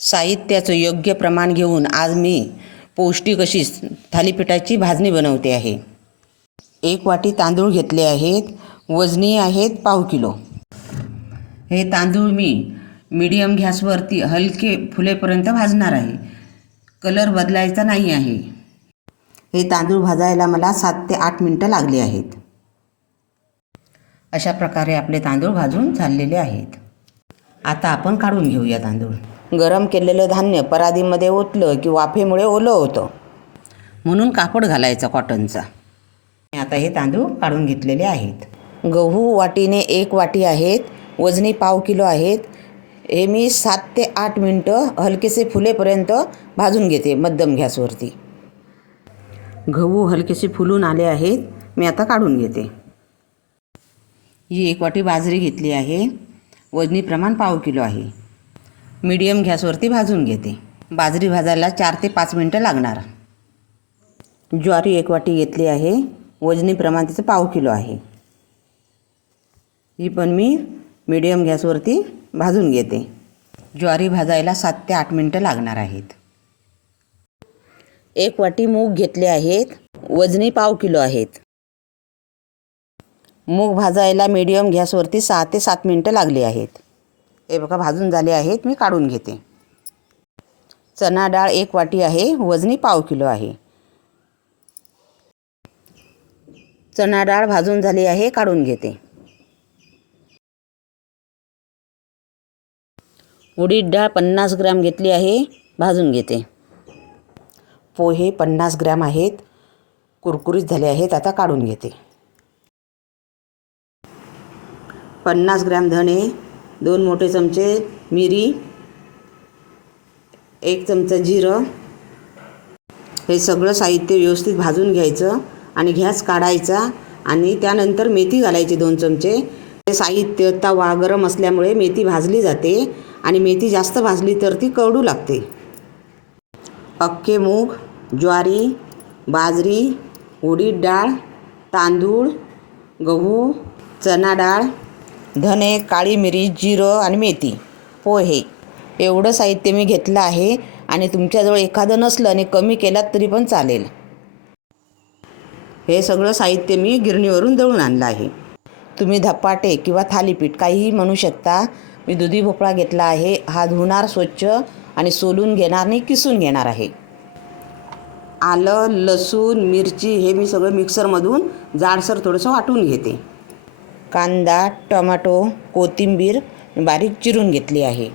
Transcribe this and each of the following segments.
साहित्याचं योग्य प्रमाण घेऊन आज मी पौष्टिक अशी थालीपीठाची भाजणी बनवते आहे. एक वाटी तांदूळ घेतले आहेत. वजनी आहेत पाव किलो. हे तांदूळ मी मीडियम गॅसवरती हलके फुलेपर्यंत भाजणार आहे. कलर बदलायचा नाही आहे. हे तांदूळ भाजायला मला सात ते आठ मिनटं लागली आहेत. अशा प्रकारे आपले तांदूळ भाजून झालेले आहेत. आता आपण काढून घेऊया तांदूळ. गरम केलेलं धान्य पराधीमध्ये ओतलं की वाफेमुळे ओलं होतं. म्हणून कापड घालायचा कॉटनचा आता हे तांदूळ काढून घेतलेले आहेत. गहू वाटीने एक वाटी आहेत वजनी पाव किलो आहेत. हे मी सात ते आठ मिनटं हलकेसे फुलेपर्यंत भाजून घेते मध्यम गॅसवरती. गहू हलकेसे फुलून आले आहेत मी आता काढून घेते. ही एक वाटी बाजरी घेतली आहे. वजनी प्रमाण पाव किलो आहे. मीडियम गॅसवरती भाजून घेते. बाजरी भाजायला चार ते पाच मिनटं लागणार. ज्वारी एक वाटी घेतली आहे. वजनी प्रमाण तिचं पाव किलो आहे. ही पण मी मीडियम गॅसवरती भाजून घेते. ज्वारी भाजायला सात ते आठ मिनटं लागणार आहेत. एक वाटी मूग घेतले आहेत. वजनी पाव किलो आहेत. मूग भाजायला मीडियम गॅसवरती सहा ते सात मिनटं लागली आहेत. हे बघा भाजून झाले आहेत मी काढून घेते. चना डाळ एक वाटी आहे वजनी पाव किलो आहे. चना डाळ भाजून झाली आहे काढून घेते. उडीद डाळ पन्नास ग्रॅम घेतली आहे भाजून घेते. पोहे पन्नास ग्रॅम आहेत कुरकुरीत झाले आहेत आता काढून घेते. पन्नास ग्रॅम धणे दोन मोठे चमचे मिरी एक चमचा जिरं. हे सगळं साहित्य व्यवस्थित भाजून घ्यायचं आणि घ्यास काढायचा आणि त्यानंतर मेथी घालायची दोन चमचे. हे साहित्य तवा गरम असल्यामुळे मेथी भाजली जाते आणि मेथी जास्त भाजली तर ती कडू लागते. अख्खे मूग ज्वारी बाजरी उडीद डाळ तांदूळ गहू चणा डाळ धने काळी मिरी जिरं आणि मेथी. पोहे. एवढं साहित्य मी घेतलं आहे आणि तुमच्याजवळ एखादं नसलं आणि कमी केलात तरी पण चालेल. हे सगळं साहित्य मी गिरणीवरून दळून आणलं आहे. तुम्ही धपाटे किंवा थालीपीठ काहीही म्हणू शकता. मी दुधी भोपळा घेतला आहे. हा धुणार स्वच्छ आणि सोलून घेणार नाही किसून घेणार आहे. आलं लसूण मिरची हे मी सगळं मिक्सरमधून जाडसर थोडंसं वाटून घेते. कांदा टोमॅटो कोथिंबीर बारीक चिरून घेतली आहे.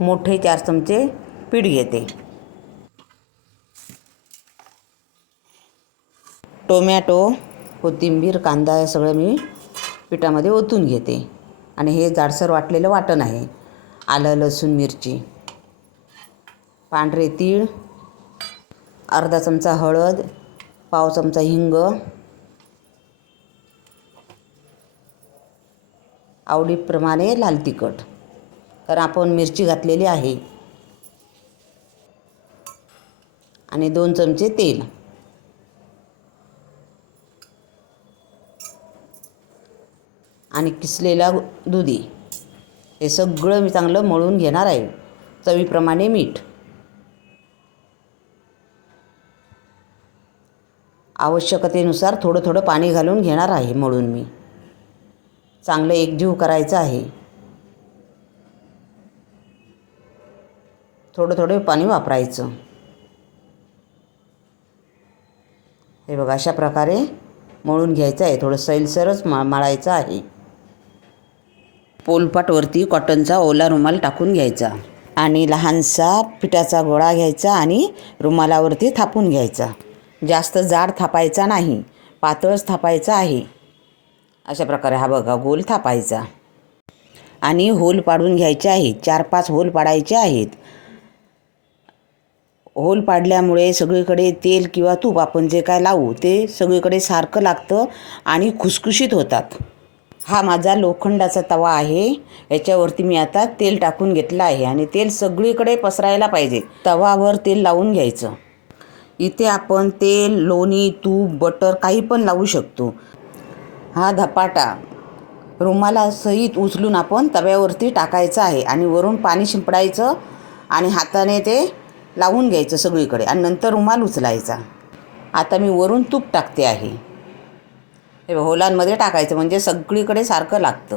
मोठे चार चमचे पीठ घेते. टोमॅटो कोथिंबीर कांदा हे सगळं मी पिठामध्ये ओतून घेते. आणि हे जाडसर वाटलेलं वाटण आहे. आलं लसूण मिरची. पांढरे तीळ अर्धा चमचा हळद पाव चमचा हिंग. आवडीप्रमाणे लाल तिखट. कारण आपण मिरची घातलेली आहे. आणि दोन चमचे तेल. आणि किसलेला दुधी. हे सगळं मी चांगलं मळून घेणार आहे. चवीप्रमाणे मीठ. आवश्यकतेनुसार थोडं थोडं पाणी घालून घेणार आहे मळून मी. चांगलं एकजीव करायचं आहे. थोडं थोडं पाणी वापरायचं. हे बघा अशा प्रकारे मळून घ्यायचं आहे. थोडं सैलसरच मा मळायचं आहे. पोलपाटवरती कॉटनचा ओला रुमाल टाकून घ्यायचा आणि लहानसा पिठाचा गोळा घ्यायचा आणि रुमालावरती थापून घ्यायचा. जास्त जाड थापायचा नाही पातळच थापायचा आहे. अशा प्रकारे हा बघा गोल थापायचा. आणि होल पाडून घ्यायचे आहेत चार पाच होल पाडायचे आहेत. होल पाडल्यामुळे सगळीकडे तेल किंवा तूप आपण जे काय लावू ते सगळीकडे सारखं लागतं आणि खुसखुशीत होतात. हा माझा लोखंडाचा तवा आहे. याच्यावरती मी आता तेल टाकून घेतलं आहे आणि तेल सगळीकडे पसरायला पाहिजे. तवावर तेल लावून घ्यायचं. इथे आपण तेल लोणी तूप बटर काही पण लावू शकतो. हा धपाटा रुमाला सहित उचलून आपण तव्यावरती टाकायचं आहे आणि वरून पाणी शिंपडायचं आणि हाताने ते लावून घ्यायचं सगळीकडे आणि नंतर रुमाल उचलायचा. आता मी वरून तूप टाकते आहे. हे होलांमध्ये टाकायचं म्हणजे सगळीकडे सारखं लागतं.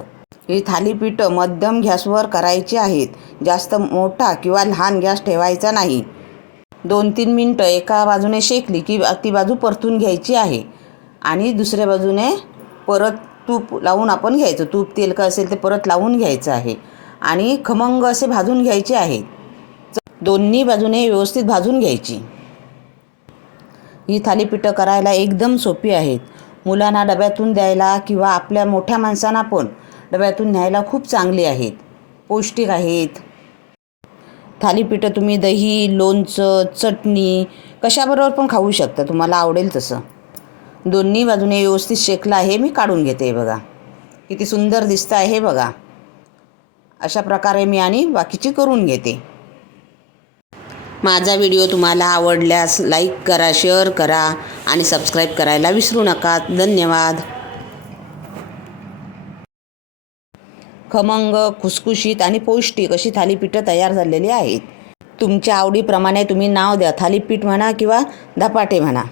ही थालीपीठं मध्यम गॅसवर करायची आहेत. जास्त मोठा किंवा लहान गॅस ठेवायचा नाही. दोन तीन मिनटं एका बाजूने शेकली की ती बाजू परतून घ्यायची आहे. आणि दुसऱ्या बाजूने परत तूप लावून आपण घ्यायचं. तूप तेल का असेल ते परत लावून घ्यायचं आहे. आणि खमंग असे भाजून घ्यायचे आहे दोन्ही बाजूने व्यवस्थित भाजून घ्यायची. ही थालीपीठं करायला एकदम सोपी आहेत. मुलांना डब्यातून द्यायला किंवा आपल्या मोठ्या माणसांना पण डब्यातून न्यायला खूप चांगली आहेत. पौष्टिक आहेत. थालीपीठं तुम्ही दही लोणचं चटणी कशाबरोबर पण खाऊ शकता. तुम्हाला आवडेल तसं. दोन्ही बाजूने व्यवस्थित शेकलं आहे मी काढून घेते बघा. किती सुंदर दिसतं आहे बघा. अशा प्रकारे मी आणि बाकीची करून घेते. माझा व्हिडिओ तुम्हाला आवडल्यास लाईक करा शेअर करा आणि सबस्क्राईब करायला विसरू नका. धन्यवाद. खमंग खुसखुशीत आणि पौष्टिक अशी थालीपीठं तयार झालेली आहेत. तुमच्या आवडीप्रमाणे तुम्ही नाव द्या. थालीपीठ म्हणा किंवा धपाटे म्हणा.